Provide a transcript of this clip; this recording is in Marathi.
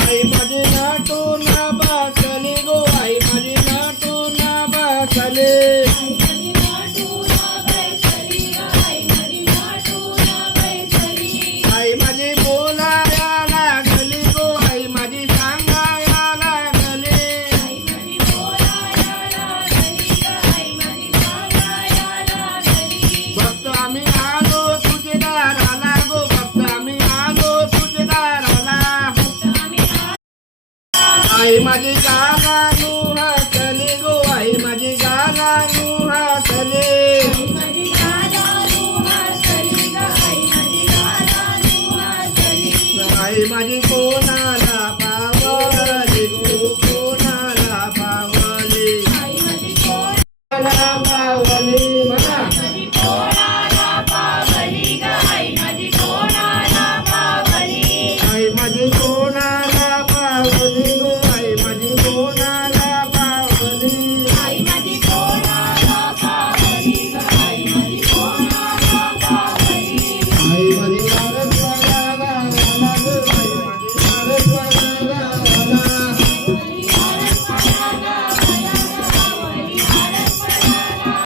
आई माझी नाटून बसली गो आई माझी नाटून बसली आई माझी बोलाया लागली गो आई माझी सांगाया लागली भक्त आम्ही आलो तुझे दाराला गो भक्त आम्ही आलो तुझे दाराला आई माझी गाला हसली गो आई माझी गाला हसली आई माझी